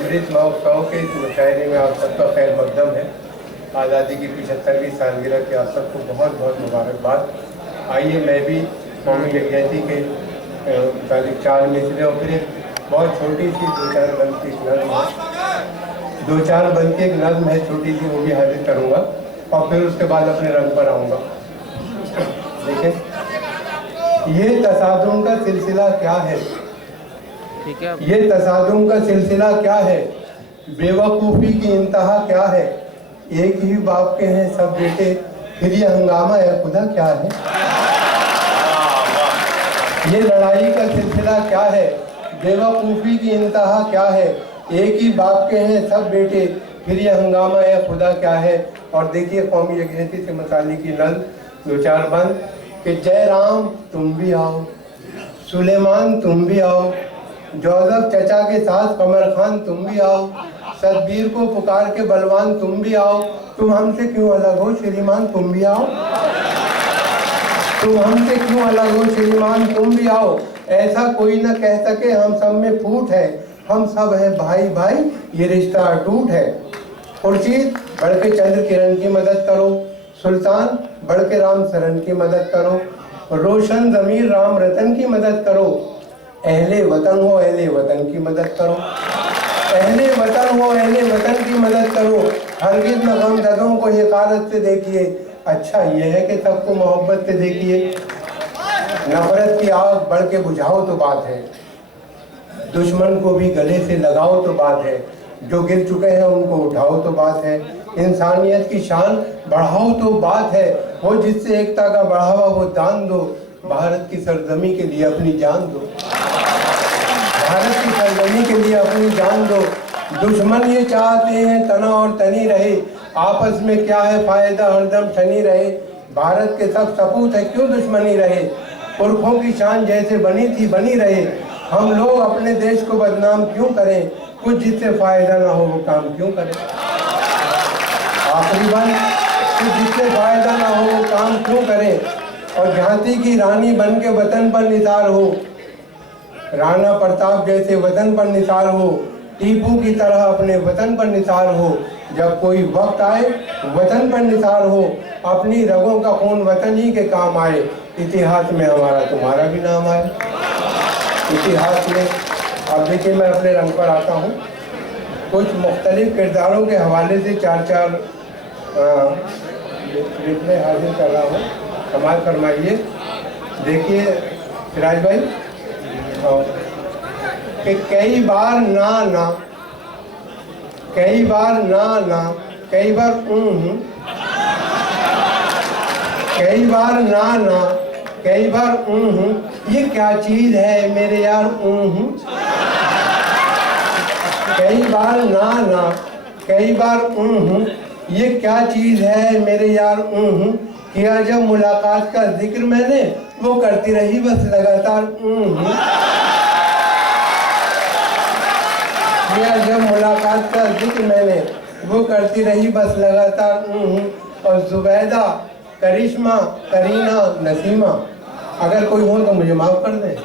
अमृत महोत्सव के इस मुशायरे में आप सबका खैर मकदम है। आज़ादी की 75वीं सालगिरह की आप सबको बहुत बहुत मुबारकबाद। आइए मैं भी कौमी यकजहती के मुताबिक 4 मिसरे और फिर बहुत छोटी सी 2-4 बंद की एक नज़्म है, 2-4 बंद की एक नज़्म है छोटी सी, वो भी हाजिर करूँगा और फिर उसके बाद अपने रंग पर आऊँगा। देखें, ये तसादुम का सिलसिला क्या है, ये तसादुम का सिलसिला क्या है, बेवकूफ़ी की इंतहा क्या है, एक ही बाप के हैं सब बेटे, फिर ये हंगामा है खुदा क्या है। ये लड़ाई का सिलसिला क्या है, बेवकूफ़ी की इंतहा क्या है, एक ही बाप के हैं सब बेटे, फिर ये हंगामा है खुदा क्या है। और देखिए कौमी यकजहती से मुताल्लिक़ की नज़्म 2-4 बंद कि जय राम तुम भी आओ, सुलेमान तुम भी आओ, जोसेफ चचा के साथ कमर खान तुम भी आओ, सतबीर को पुकार के बलवान तुम भी आओ, तुम हमसे क्यों अलग हो श्रीमान तुम भी आओ, तुम हमसे क्यों अलग हो श्रीमान तुम भी आओ, ऐसा कोई न कह सके हम सब में फूट है, हम सब है भाई भाई ये रिश्ता अटूट है। खुर्शीद बढ़ के चंद्र किरण की मदद करो, सुल्तान बढ़ के राम शरण की मदद करो, रोशन ज़मीर राम रतन की मदद करो, अहले वतन हो अहले वतन की मदद करो, अहले वतन हो अहले वतन की मदद करो, हरगिज़ न गमज़दों को हिकारत से देखिए, अच्छा यह है कि सबको मोहब्बत से देखिए। नफरत की आग बढ़ के बुझाओ तो बात है, दुश्मन को भी गले से लगाओ तो बात है, जो गिर चुके हैं उनको उठाओ तो बात है, इंसानियत की शान बढ़ाओ तो बात है, वो जिससे एकता का बढ़ावा वो दान दो, भारत की सरजमी के लिए अपनी जान दो, भारत की सरजमी के लिए अपनी जान दो। दुश्मन ये चाहते हैं तना और तनी रहे, आपस में क्या है फायदा हरदम ठनी रहे, भारत के सब सपूत है क्यों दुश्मनी रहे, पुरखों की शान जैसे बनी थी बनी रहे, हम लोग अपने देश को बदनाम क्यों करें, कुछ जिससे फायदा ना हो वो काम क्यों करें, आखिरी बार कुछ जिससे फायदा ना हो वो काम क्यों करें। और झांसी की रानी बन के वतन पर निसार हो, राणा प्रताप जैसे वतन पर निसार हो, टीपू की तरह अपने वतन पर निसार हो, जब कोई वक्त आए वतन पर निसार हो, अपनी रगों का खून वतन ही के काम आए, इतिहास में हमारा तुम्हारा भी नाम आए, इतिहास में। अब देखिए मैं अपने रंग पर आता हूँ, कुछ मुख्तलिफ किरदारों के हवाले से 4-4 लिखने हाजिर कर रहा हूँ, कमाल फरमाइए। देखिए सिराज भाई कि कई बार ना ना, कई बार ना ना, कई बार कई बार ना ना, कई बार ये क्या चीज़ है मेरे यार कई बार ना ना, कई बार ये क्या चीज़ है मेरे यार किया जब मुलाकात का जिक्र मैंने वो करती रही बस लगातार किया जब मुलाकात का जिक्र मैंने वो करती रही बस लगातार और जुबैदा करिश्मा करीना नसीमा, अगर कोई हो तो मुझे माफ़ कर दें,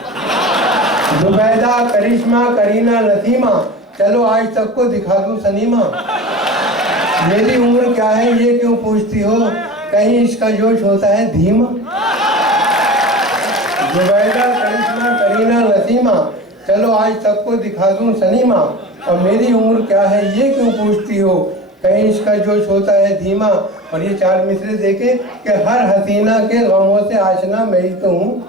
जुबैदा करिश्मा करीना नसीमा, चलो आज सबको दिखा दूं सनीमा, मेरी उम्र क्या है ये क्यों पूछती हो, कहीं इसका जोश होता है धीमा, जुबैदा करिश्मा करीना नसीमा, चलो आज सबको दिखा दूं सनीमा, और मेरी उम्र क्या है ये क्यों पूछती हो, कहीं इसका जोश होता है धीमा। और ये 4 मिसरे देखे कि हर हसीना के गमों से आशना मैं ही तो हूँ,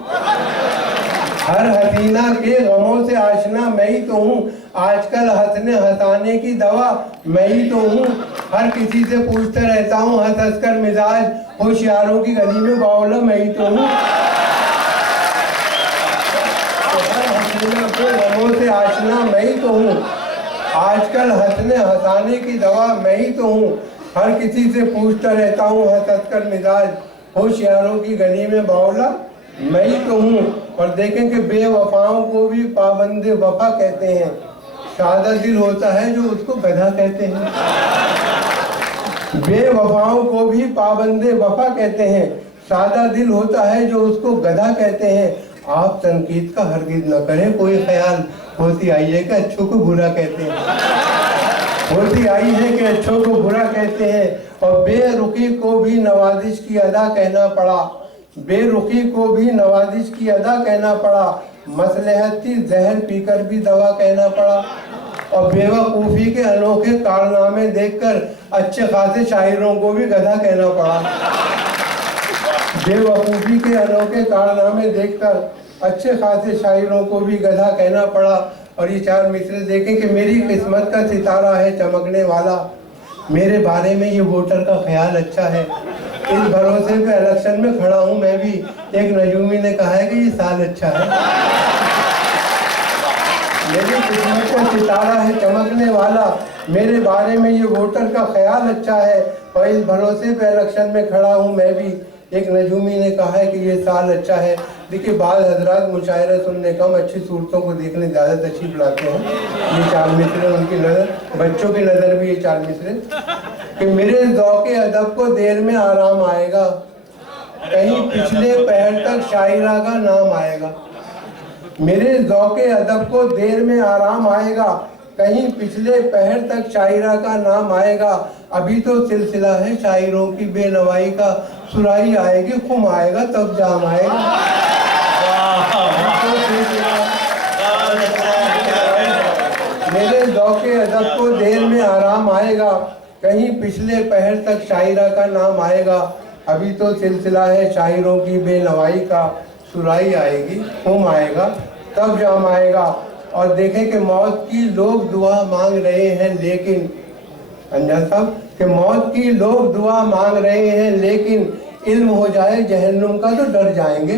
हर हसीना के गमों से आशना मैं ही तो हूँ, आजकल हंसने हंसाने की दवा मैं ही तो हूँ, हर किसी से पूछता रहता हूँ हंस हंस कर मिजाज, होशियारों की गली में बावला मैं ही तो हूँ, हर हसीना के गमों से आशना मैं ही तो हूँ, आजकल हंसने हंसाने की दवा मैं ही तो हूँ, हर किसी से पूछता रहता हूँ हंस हंस कर मिजाज, होशियारों की गली में बावला मैं ही तो हूँ। और देखें कि बेवफाओं को भी पाबंदे वफा कहते हैं, सादा दिल होता है जो उसको गधा कहते हैं, बेवफाओं को भी पाबंदे वफा कहते हैं, सादा दिल होता है जो उसको गधा कहते हैं, आप तनकीद का हरगिज न करें कोई ख्याल, होती आइए का अच्छों को बुरा कहते हैं। होती आई है कि अच्छों को बुरा कहते हैं और बेरुखी को भी नवाजिश की अदा कहना पड़ा, बेरुखी को भी नवाजिश की अदा कहना पड़ा, मसलहती जहर पीकर भी दवा कहना पड़ा और बेवकूफ़ी के अनोखे कारनामे देखकर अच्छे खासे शायरों को भी गधा कहना पड़ा। बेवकूफ़ी के अनोखे कारनामे देखकर अच्छे खासे शायरों को भी गधा कहना पड़ा। और ये चार मिसरे देखें कि मेरी किस्मत का सितारा है चमकने वाला, मेरे बारे में ये वोटर का ख्याल अच्छा है, इस भरोसे पे इलेक्शन में खड़ा हूँ मैं भी, एक नजूमी ने कहा है कि ये साल अच्छा है। मेरी किस्मत का सितारा है चमकने वाला, मेरे बारे में ये वोटर का ख्याल अच्छा है और इस भरोसे पे इलेक्शन में खड़ा हूँ मैं भी, एक नजूमी ने कहा है कि ये साल अच्छा है। देखिए बाद हजरात मुशायरा सुनने कम, अच्छी सूरतों को देखने ज़्यादा तशरीफ लाते हैं। ये चार मिसरे उनकी नज़र, बच्चों की नज़र भी ये चार मिसरे कि मेरे ज़ौक़े अदब को देर में आराम आएगा, कहीं पिछले पहर तक शायरा का नाम आएगा। मेरे ज़ौक़े अदब को देर में आराम आएगा, कहीं पिछले पहर तक शायरा का नाम आएगा। अभी तो सिलसिला है शायरों की बेनवाई का, सुराही आएगी खुम आएगा तब जाम आएगा। मेरे ज़ौक़े अदब को देर में आराम आएगा, कहीं पिछले पहर तक शायरा का नाम आएगा। अभी तो सिलसिला है शायरों की बेनवाई का, सुराही आएगी खुम आएगा तब जाम आएगा। और देखें कि मौत की लोग दुआ मांग रहे हैं लेकिन, अंजान साहब कि मौत की लोग दुआ मांग रहे हैं लेकिन इल्म हो जाए जहन्नुम का तो डर जाएंगे।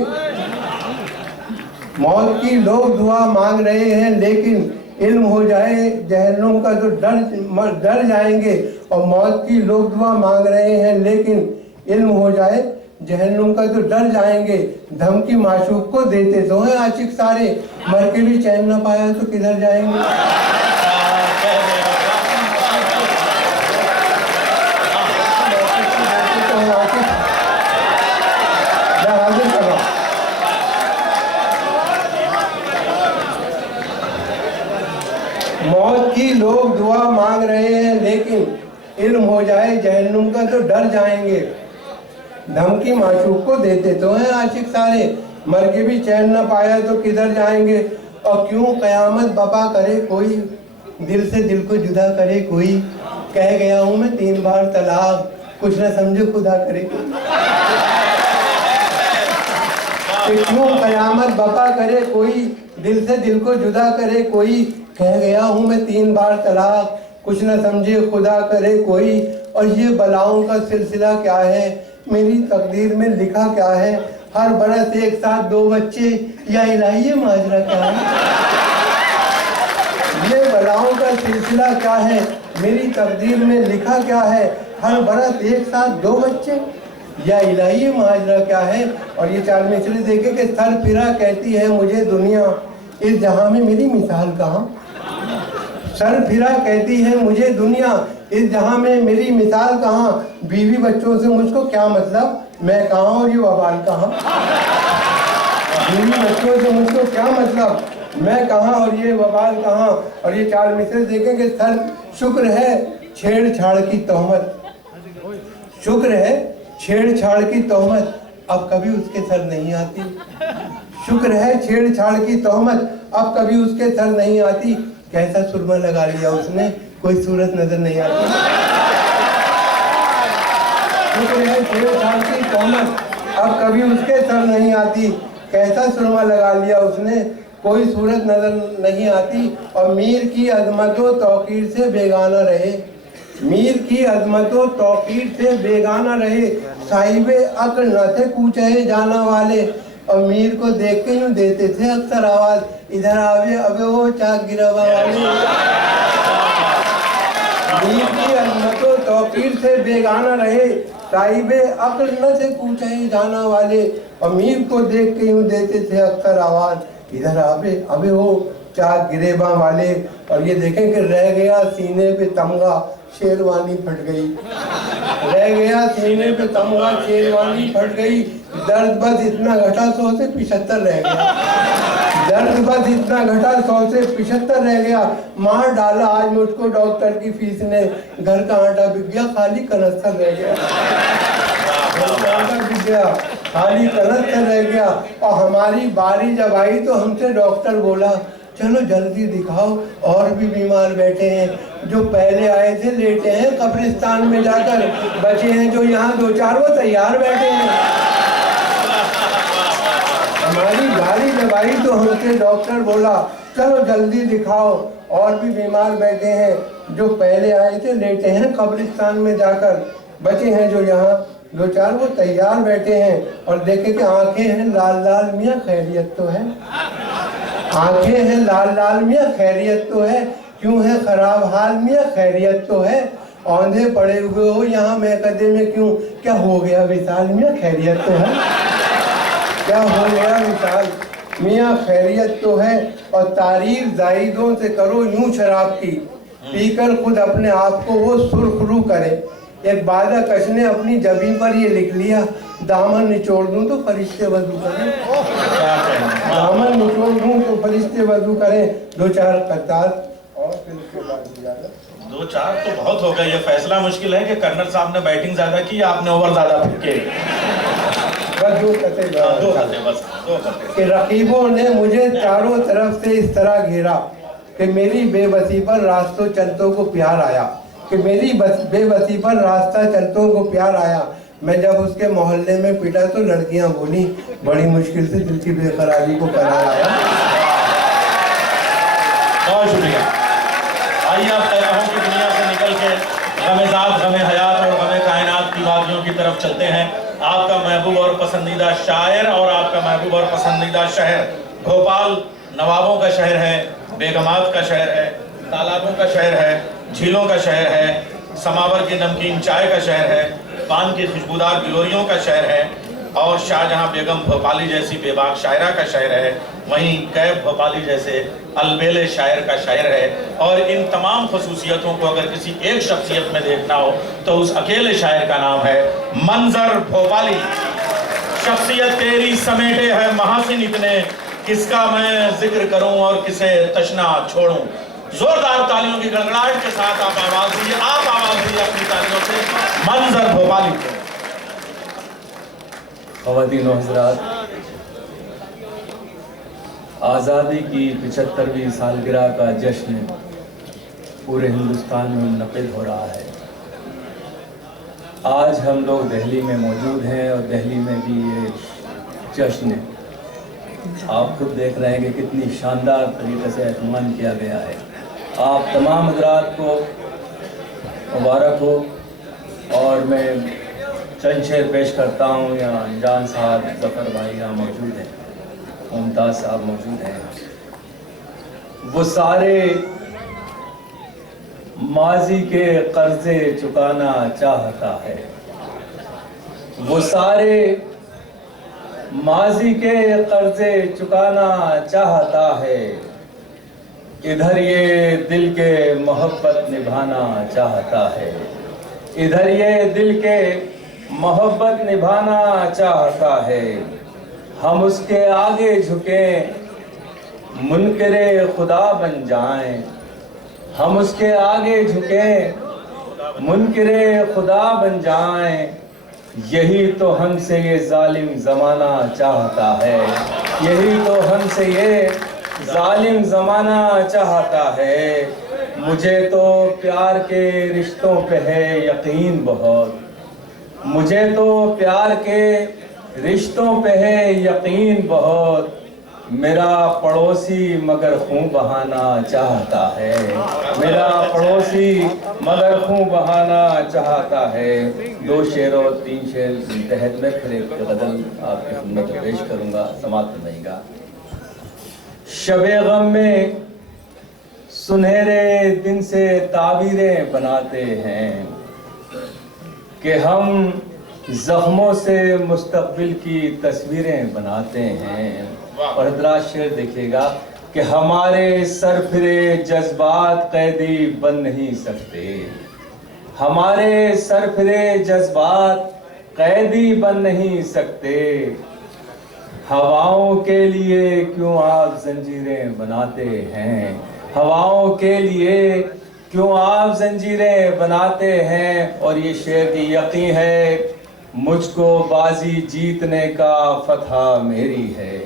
मौत की लोग दुआ मांग रहे हैं लेकिन इल्म हो जाए जहन्नुम का तो डर जाएंगे। और मौत की लोग दुआ मांग रहे हैं लेकिन इल्म हो जाए जहन्नुम का तो डर जाएंगे। धमकी माशूक को देते तो हैं आशिक सारे, मर के भी चैन न पाया तो किधर जाएंगे। मौत की लोग दुआ मांग रहे हैं लेकिन इल्म हो जाए जहन्नुम का तो डर जाएंगे। धमकी माशूक को देते तो हैं आशिक सारे, मर के भी चैन न पाया तो किधर जाएंगे। और क्यों कयामत बपा करे कोई, दिल से दिल को जुदा करे कोई, कह गया हूँ मैं 3 बार तलाक, कुछ न समझे खुदा करे। क्यों कयामत बपा करे कोई, दिल से दिल को जुदा करे कोई, कह गया हूँ मैं 3 बार तलाक, कुछ न समझे खुदा करे कोई। और ये बलाओं का सिलसिला क्या है, मेरी तकदीर में लिखा क्या है, हर बरस एक साथ 2 बच्चे, या इलाही ये माजरा क्या है। ये बलाओं का सिलसिला क्या है, मेरी तकदीर में लिखा क्या है, हर बरस एक साथ 2 बच्चे, या इलाही ये माजरा क्या है। और ये चार मिसरे देखे कि सर फिरा कहती है मुझे दुनिया, इस जहां में मेरी मिसाल कहाँ। सर फिरा कहती है मुझे दुनिया, इस जहां में मेरी मिसाल कहाँ। बीवी बच्चों से मुझको क्या मतलब, मैं कहाँ और ये वबाल कहाँ। बीवी बच्चों से मुझको क्या मतलब, मैं कहाँ और ये वबाल कहाँ। और ये चार मिसरे देखेंगे सर शुक्र है छेड़छाड़ की तोहमत, शुक्र है छेड़छाड़ की तोहमत अब कभी उसके सर नहीं आती। शुक्र है छेड़छाड़ की तोहमत अब कभी उसके सर नहीं आती। कैसा सुरमा लगा लिया उसने, कोई सूरत नजर नहीं आती। शुक्र है छेड़छाड़ की तोहमत अब कभी उसके सर नहीं आती। कैसा सुरमा लगा लिया उसने, कोई सूरत नजर नहीं आती। और मीर की अजमतों तौकीर से बेगाना रहे, मीर की अजमतों तौकीर से बेगाना रहे। साहिबे अक्ल न थे कूचे जाना वाले, और मीर को देख के यूं देते थे अक्सर आवाज, इधर आवे अबे वो चाक गिरवा वाले। मीर की अजमतों तौकीर से बेगाना रहे, साहिबे अक्ल न थे कूचे जाना वाले। और मीर को देख के यूं देते थे अक्सर आवाज, इधर आवे अबे वो चाक गिरेबा वाले। और ये देखें कि रह गया सीने पे तमगा, शेरवानी फट गई। रह गया सीने पे तमगा, शेरवानी फट गई। दर्द बस इतना घटा 100 से 75 रह गया। दर्द बस इतना घटा 100 से 75 रह गया। मार डाला आज मुझको डॉक्टर की फीस ने, घर का आटा बिक गया, खाली कनस्तर रह गया। आटा बिक गया, खाली कनस्तर रह गया। और हमारी बारी जब आई तो हमसे डॉक्टर बोला चलो जल्दी दिखाओ, और भी बीमार बैठे हैं, जो पहले आए थे लेटे हैं कब्रिस्तान में जाकर, बचे हैं जो यहाँ 2-4 वो तैयार बैठे हैं। हमारी बारी जब आई तो हमसे डॉक्टर बोला चलो जल्दी दिखाओ, और भी बीमार बैठे हैं, जो पहले आए थे लेटे हैं कब्रिस्तान में जाकर, बचे हैं जो यहाँ 2-4 वो तैयार बैठे हैं। और देखे कि आंखें हैं लाल लाल, मियाँ खैरियत तो है। आंखें हैं लाल लाल, मियाँ खैरियत तो है। क्यों है खराब हाल, मियाँ खैरियत तो है। औंधे पड़े हुए हो यहाँ मैं कदे में क्यों, क्या हो गया विशाल, मियाँ खैरियत तो है। क्या हो गया विशाल, मियाँ खैरियत तो है। और तारीफ जाहिदों से करो यूं शराब की, पीकर खुद अपने आप को वो सुरखरू करे। एक बादा कश ने अपनी जबीन पर ये लिख लिया, दामन निचोड़ दूं तो फरिश्ते वजू करें। दामन निचोड़ दूं तो फरिश्ते वजू करें। 2-4 कतार और फिर उसके बाद 2-4 तो बहुत हो गए। ये फैसला मुश्किल है कि कर्नल साहब ने बैटिंग ज्यादा की या आपने ओवर ज्यादा फेंके। बस 2 कते बस 2 कते। कि रकीबों ने मुझे चारों तरफ से इस तरह घेरा कि मेरी बेबसी पर रास्तों चलतों को प्यार आया, कि मेरी बेबसी पर रास्ता चलतों को प्यार आया। मैं जब उसके मोहल्ले में पिटा तो लड़कियां बोली बड़ी मुश्किल से दिल की बेकरारी को करार आया। बहुत शुक्रिया। आइए आप पैराहों की दुनिया से निकल के गमे-ज़ात, गमे हयात और गमे कायनात की वादियों की तरफ चलते हैं। आपका महबूब और पसंदीदा शायर और आपका महबूब और पसंदीदा शहर भोपाल नवाबों का शहर है, बेगमात का शहर है, तालाबों का शहर है, झीलों का शहर है, समावर की नमकीन चाय का शहर है, पान की खुशबूदार गिलोरियों का शहर है, और शाहजहां बेगम भोपाली जैसी बेबाक शायरा का शहर है। वहीं कैफ भोपाली जैसे अलबेले शायर का शहर है। और इन तमाम खसूसियतों को अगर किसी एक शख्सियत में देखना हो तो उस अकेले शायर का नाम है मंजर भोपाली। शख्सियत तेरी समेटे है महासिन इतने, किसका मैं जिक्र करूं और किसे तशना छोड़ूं। जोरदार तालियों की गड़गड़ाहट के साथ आप आवाज दीजिए अपनी तालियों से मंजर भोपाली को। ख़वातीन व हज़रात, आज़ादी की 75वीं सालगिरह का जश्न पूरे हिंदुस्तान में मुनक़िद हो रहा है। आज हम लोग दिल्ली में मौजूद हैं और दिल्ली में भी ये जश्न आप खुद देख रहे हैं कि कितनी शानदार तरीके से एहतमाम किया गया है। आप तमाम हज़रात को मुबारक हो। और मैं चंद शेर पेश करता हूँ। यहाँ जान साहब, ज़फ़र भाई यहाँ मौजूद हैं, मुमताज़ साहब मौजूद हैं। वो सारे माजी के कर्ज़े चुकाना चाहता है, वो सारे माजी के कर्ज़े चुकाना चाहता है। इधर ये दिल के मोहब्बत निभाना चाहता है, इधर ये दिल के मोहब्बत निभाना चाहता है। हम उसके आगे झुकें, मुनकरे खुदा बन जाएं। हम उसके आगे झुकें, मुनकरे खुदा बन जाएं। यही तो हमसे ये जालिम ज़माना चाहता है, यही तो हमसे ये जालिम ज़माना चाहता है। मुझे तो प्यार के रिश्तों पे है यकीन बहुत, मुझे तो प्यार के रिश्तों पे है यकीन बहुत। मेरा पड़ोसी मगर खून बहाना चाहता है, मेरा पड़ोसी मगर खून बहाना चाहता है। 2 शेर और 3 शेर तहत में फिर एक गज़ल आपकी खिदमत में पेश करूँगा, समाप्त रहेगा। शबे गम में सुनहरे दिन से ताबीरें बनाते हैं कि हम जख्मों से मुस्तकबिल की तस्वीरें बनाते हैं। और हज़रात शेर देखिएगा कि हमारे सरफिरे जज्बात कैदी बन नहीं सकते, हमारे सरफिरे जज्बात कैदी बन नहीं सकते। हवाओं के लिए क्यों आप जंजीरें बनाते हैं, हवाओं के लिए क्यों आप जंजीरें बनाते हैं। और ये शेर की यकीन है, मुझको बाजी जीतने का फतह मेरी है।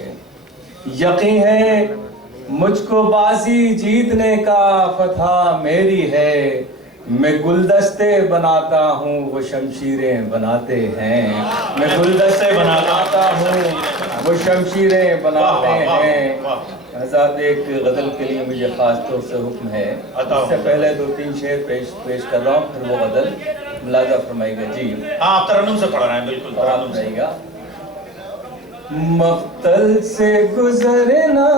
यकीन है मुझको बाजी जीतने का फतह मेरी है। मैं गुलदस्ते बनाता हूँ वो शमशीरें बनाते हैं। मैं गुलदस्ते बनाता हूँ वो शमशीरें बनाते हैं। हज़रत एक गज़ल के लिए मुझे ख़ास तौर से हुक्म है, इससे पहले 2-3 शेर पेश कर रहा हूँ, फिर वो गज़ल मुलाज़ा फरमाइएगा। जी हाँ, आप तरन्नुम से पढ़ रहे हैं, बिल्कुल तरन्नुम से। मक्तल से गुजरना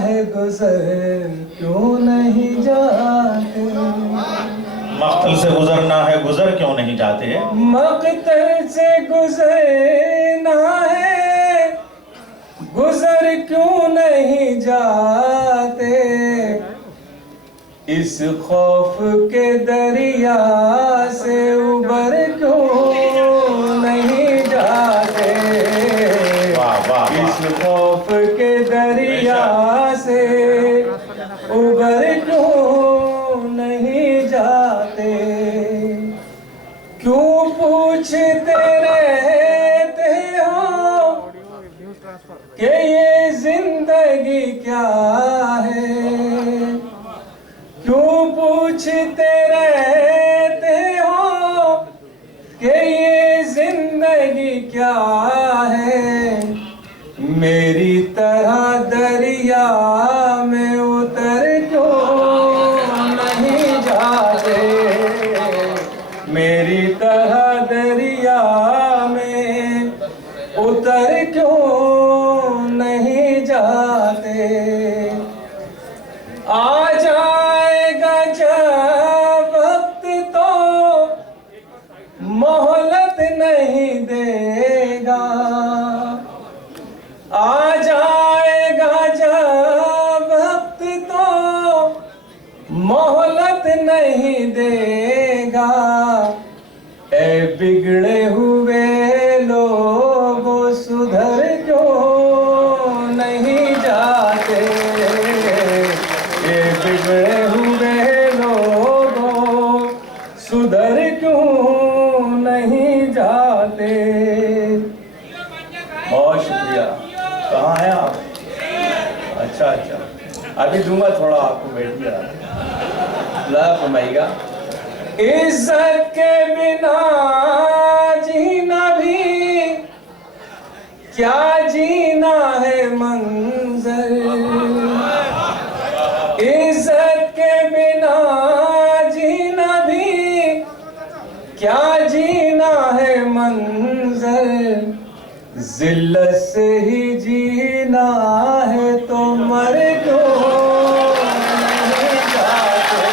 है गुजर क्यों नहीं जाते, मक्तल से गुजरना है गुजर क्यों नहीं जाते, मक्तल से गुजरना है गुजर क्यों नहीं जाते। इस खौफ के दरिया से उबर क्यों नहीं जाते, इस खौफ के दरिया से उबर क्यों नहीं जाते। क्यों पूछते रहते हो कि ये जिंदगी क्या है, क्यों पूछते रहते हो कि ये जिंदगी क्या है। मेरी तरह दरिया में उतर क्यों नहीं जाते, मेरी तरह दरिया में उतर क्यों नहीं जाते। आ जाएगा जब वक्त तो मोहलत नहीं देगा, आ जाएगा जब वक्त तो मोहलत नहीं देगा। ए बिगड़े हुए लोगों सुधर क्यों नहीं जाते, ए बिगड़े हुए लोगों सुधर क्यों नहीं जाते। बहुत शुक्रिया। कहाँ हैं आप? अच्छा, अभी दूंगा थोड़ा आपको, बैठिए ला फरमाइएगा। इज्जत के बिना जीना भी क्या जीना है मंजर, इज्जत के बिना जीना भी क्या जीना है मंजर। जिल्लत से ही जीना है तो मर क्यों नहीं जाते,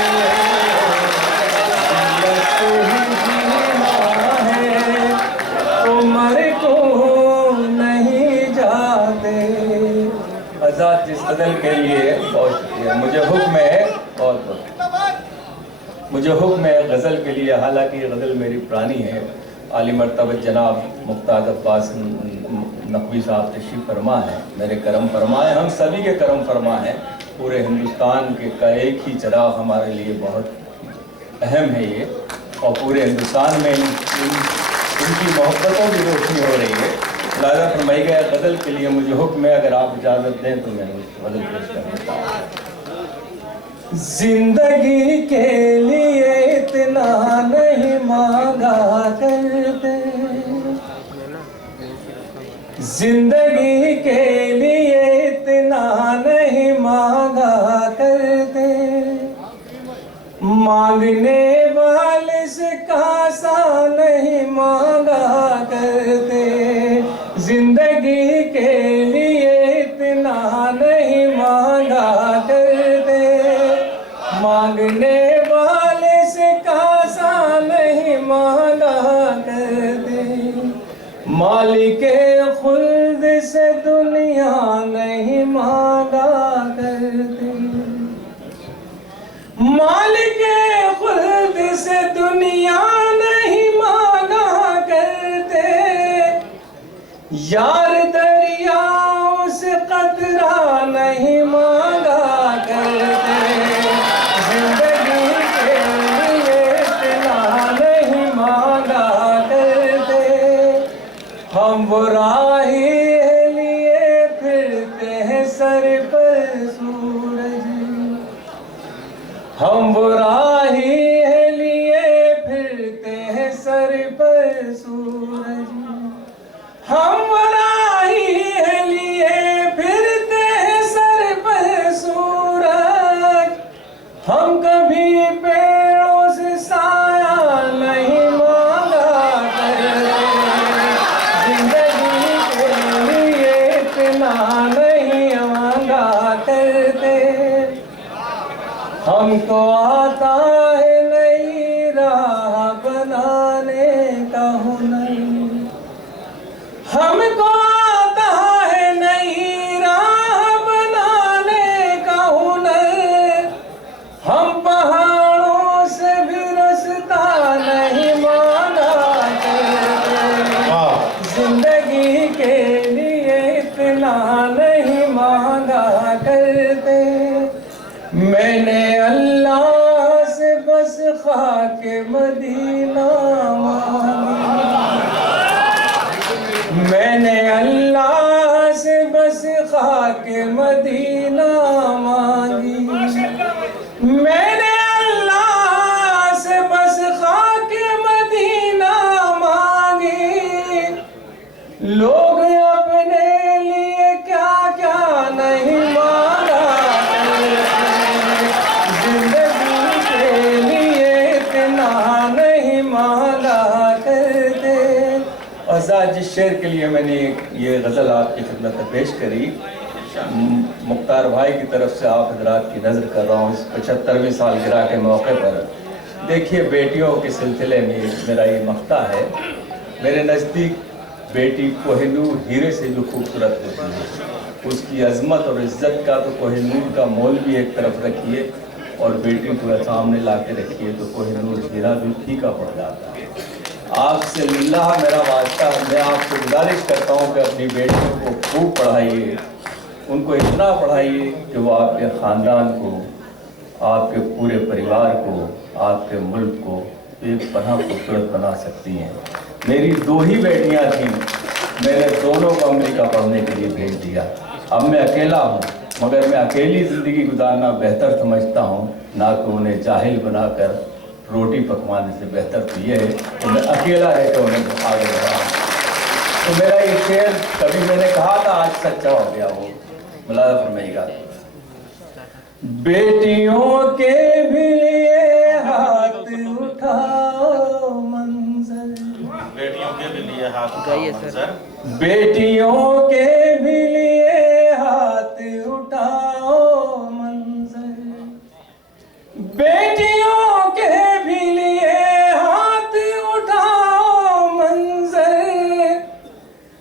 जिल्लत से ही जीना है तो मर क्यों नहीं जाते। आज़ाद जिस गज़ल के लिए बहुत शुक्रिया। मुझे हुक्म है, मुझे हुक्म है गज़ल के लिए, हालांकि ये गज़ल मेरी पुरानी है। आली मर्तबा जनाब मुख्तार अब्बास नकवी साहब तशरीफ़ फरमा है, मेरे करम फरमा है, हम सभी के करम फरमा है। पूरे हिंदुस्तान के का एक ही चिराग हमारे लिए बहुत अहम है ये, और पूरे हिंदुस्तान में इनकी मोहब्बतों की रोशनी हो रही है। लाजा फरमाई गया गज़ल के लिए मुझे हुक्म है, अगर आप इजाज़त दें तो मैं गज़ल पेश कर देता हूँ। जिंदगी के लिए इतना नहीं मांगा करते, जिंदगी के लिए इतना नहीं मांगा करते। मांगने वाले से कासा नहीं मांगा करते, जिंदगी के लिए इतना नहीं मांगा करते। मांगने वाले से कासा नहीं मांगा करते। मालिके खुल्द से दुनिया नहीं मांगा करते, मालिके खुल्द से दुनिया नहीं मांगा करते। यार दरिया हम वो राही है लिए फिरते हैं सर पर सूरज, हम वो राही है लिए फिरते हैं सर पर सूरज। हम कभी पेड़ों से साया नहीं मांगा करते, जिंदगी के लिए इतना नहीं मांगा करते। हमको आता है नई राह बनाने का हुनर, हमको आता है नई राह बनाने का हुनर। हम पहाड़ों से भी रास्ता नहीं मांगा करते, जिंदगी के लिए इतना नहीं मांगा करते। मैंने अल्लाह से बस खाके मदीना मांगी, मैंने अल्लाह से बस खाके मदीना मांगी, मैंने अल्लाह से बस खाके मदीना मांगी। लोग अपने लिए क्या क्या नहीं मांगा करते, जिंदगी के लिए इतना नहीं मांगा करते। और आज जिस शेर के लिए मैंने ये गज़ल आपकी खिदमत में पेश करी, मुख्तार भाई की तरफ से आप हजरात की नज़र कर रहा हूँ इस 75वीं सालगिरह के मौके पर। देखिए, बेटियों के सिलसिले में मेरा ये मख्ता है, मेरे नज़दीक बेटी कोहिनूर हीरे से भी खूबसूरत होती है। उसकी अजमत और इज्जत का तो कोहिनूर का मोल भी एक तरफ रखिए और बेटी को सामने ला के रखिए तो कोहिनूर हीरा भी फीका पड़ जाता है। आपसे अल्लाह मेरा वास्ता, मैं आपको गुजारिश करता हूँ कि अपनी बेटियों को खूब पढ़ाइए, उनको इतना पढ़ाइए कि वो आपके ख़ानदान को, आपके पूरे परिवार को, आपके मुल्क को एक तरह खूबसूरत बना सकती हैं। मेरी 2 ही बेटियां थीं, मैंने दोनों को अमेरिका पढ़ने के लिए भेज दिया। अब मैं अकेला हूँ, मगर मैं अकेली ज़िंदगी गुजारना बेहतर समझता हूँ, ना कि उन्हें जाहिल बनाकर रोटी पकवाने से बेहतर तो ये है कि मैं अकेला रहकर उन्हें आगे बढ़ा। तो मेरा ये शेर कभी मैंने कहा था, आज सच्चा हो गया। वो मुलाज़ा फरमाइएगा। बेटियों के भी लिए हाथ उठाओ मंजर, बेटियों के भी लिए हाथ उठाओ मंजर, बेटियों के भी लिए हाथ उठाओ मंजर, बेटियों के भी लिए हाथ उठाओ मंजर।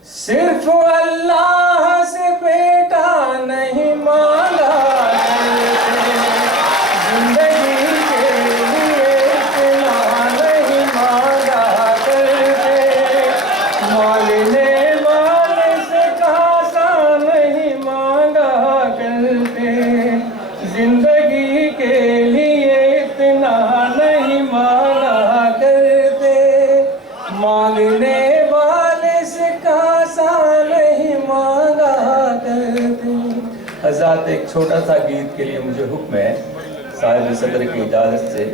सिर्फ अल्लाह से बेटा नहीं मांगा करते, जिंदगी के लिए इतना नहीं मांगा करते। मांगने वाले से खासा नहीं मांगा करते, जिंदगी के लिए इतना नहीं मांगा करते। मांगने वाले से खासा नहीं मांगा करते। हज़रात, एक छोटा सा गीत के लिए मुझे हुक्म है साहिब सदर की इजाज़त से।